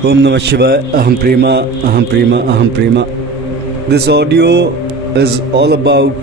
Om Namah Shivaya, Aham Prema, Aham Prema, Aham Prema. This audio is all about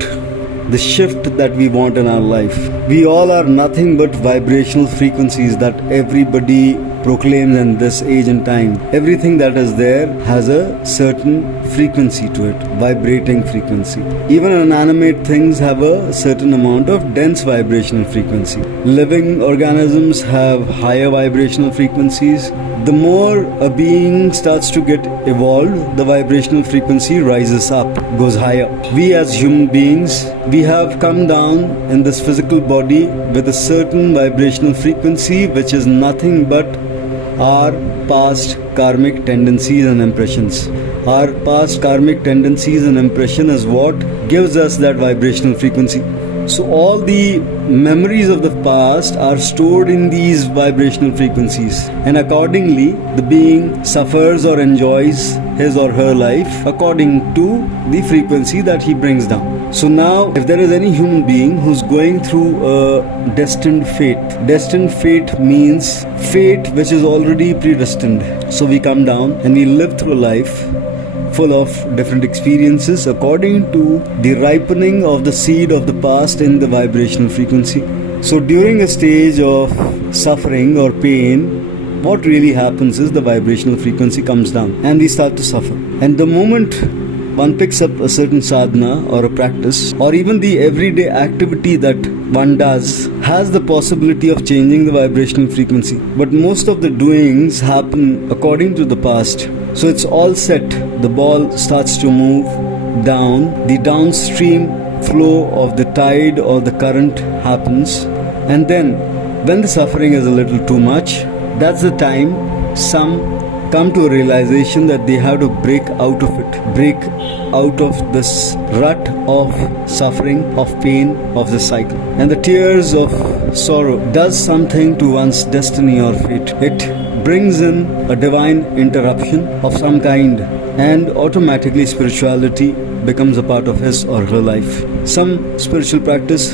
the shift that we want in our life. We all are nothing but vibrational frequencies that everybody proclaims in this age and time. Everything that is there has a certain frequency to it, vibrating frequency. Even inanimate things have a certain amount of dense vibrational frequency. Living organisms have higher vibrational frequencies. The more a being starts to get evolved, the vibrational frequency rises up, goes higher. We as human beings, we have come down in this physical body with a certain vibrational frequency which is nothing but our past karmic tendencies and impressions. Our past karmic tendencies and impression is what gives us that vibrational frequency. So all the memories of the past are stored in these vibrational frequencies, and accordingly the being suffers or enjoys his or her life according to the frequency that he brings down. So now if there is any human being who's going through a destined fate means fate which is already predestined. So we come down and we live through a life full of different experiences according to the ripening of the seed of the past in the vibrational frequency. So during a stage of suffering or pain, what really happens is the vibrational frequency comes down and we start to suffer. And the moment one picks up a certain sadhana or a practice or even the everyday activity that one does has the possibility of changing the vibrational frequency. But most of the doings happen according to the past. So it's all set. The ball starts to move down. The downstream flow of the tide or the current happens. And then when the suffering is a little too much, that's the time some come to a realization that they have to break out of it, break out of this rut of suffering, of pain, of the cycle. And the tears of sorrow does something to one's destiny or fate. It brings in a divine interruption of some kind, and automatically spirituality becomes a part of his or her life. Some spiritual practice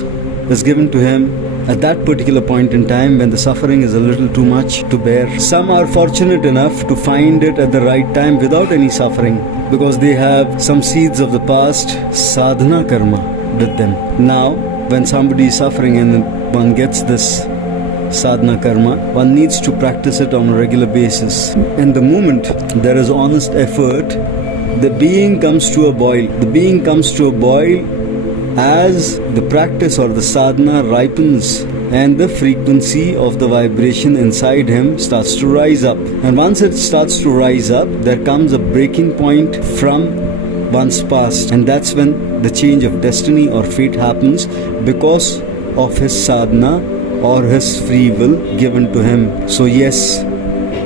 is given to him at that particular point in time when the suffering is a little too much to bear. Some are fortunate enough to find it at the right time without any suffering because they have some seeds of the past sadhana karma with them. Now, when somebody is suffering and one gets this sadhana karma, one needs to practice it on a regular basis. In the moment there is honest effort, the being comes to a boil. The being comes to a boil as the practice or the sadhana ripens and the frequency of the vibration inside him starts to rise up. And once it starts to rise up, there comes a breaking point from one's past, and that's when the change of destiny or fate happens because of his sadhana or his free will given to him. So yes,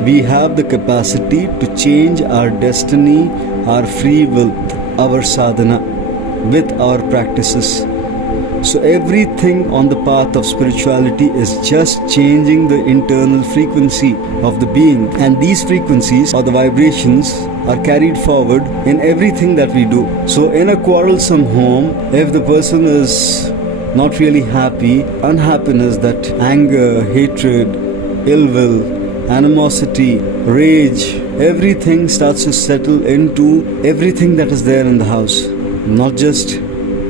we have the capacity to change our destiny, our free will, our sadhana with our practices. So everything on the path of spirituality is just changing the internal frequency of the being, and these frequencies or the vibrations are carried forward in everything that we do. So in a quarrelsome home, if the person is not really happy, unhappiness, that anger, hatred, ill will, animosity, rage, everything starts to settle into everything that is there in the house. Not just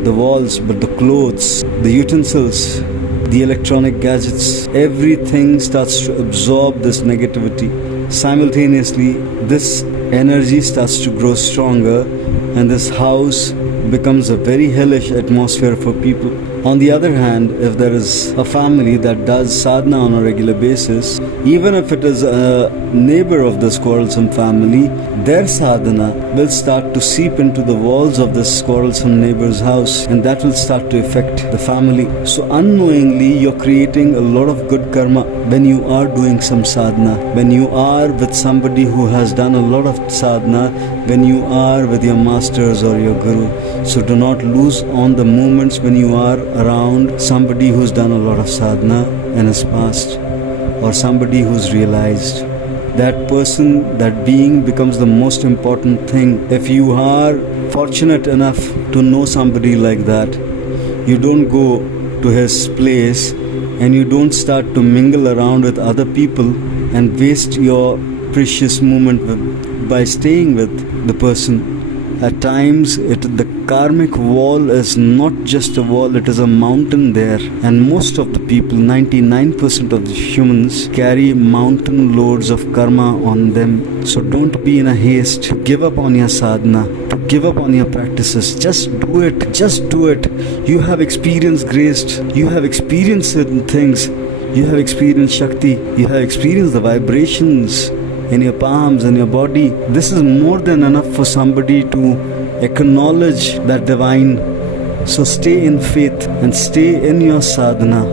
the walls, but the clothes, the utensils, the electronic gadgets, everything starts to absorb this negativity. Simultaneously, this energy starts to grow stronger and this house becomes a very hellish atmosphere for people. On the other hand, if there is a family that does sadhana on a regular basis, even if it is a neighbor of this quarrelsome family, their sadhana will start to seep into the walls of this quarrelsome neighbor's house, and that will start to affect the family. So unknowingly, you're creating a lot of good karma when you are doing some sadhana, when you are with somebody who has done a lot of sadhana, when you are with your masters or your guru. So do not lose on the moments when you are around somebody who's done a lot of sadhana in his past, or somebody who's realized. That person, that being becomes the most important thing. If you are fortunate enough to know somebody like that, you don't go to his place and you don't start to mingle around with other people and waste your precious moment by staying with the person. At times, the karmic wall is not just a wall, it is a mountain there. And most of the people, 99% of the humans, carry mountain loads of karma on them. So don't be in a haste to give up on your sadhana, to give up on your practices. Just do it. Just do it. You have experienced grace. You have experienced certain things. You have experienced Shakti. You have experienced the vibrations in your palms and your body. This is more than enough for somebody to acknowledge that divine. So stay in faith and stay in your sadhana.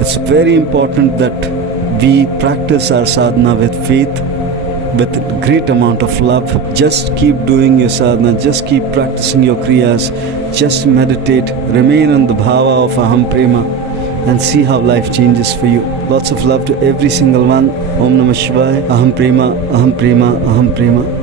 It's very important that we practice our sadhana with faith, with great amount of love. Just keep doing your sadhana, just keep practicing your kriyas, just meditate, remain in the bhava of aham prema, and see how life changes for you. Lots of love to every single one. Om Namah Shivaya. Aham Prema, Aham Prema, Aham Prema.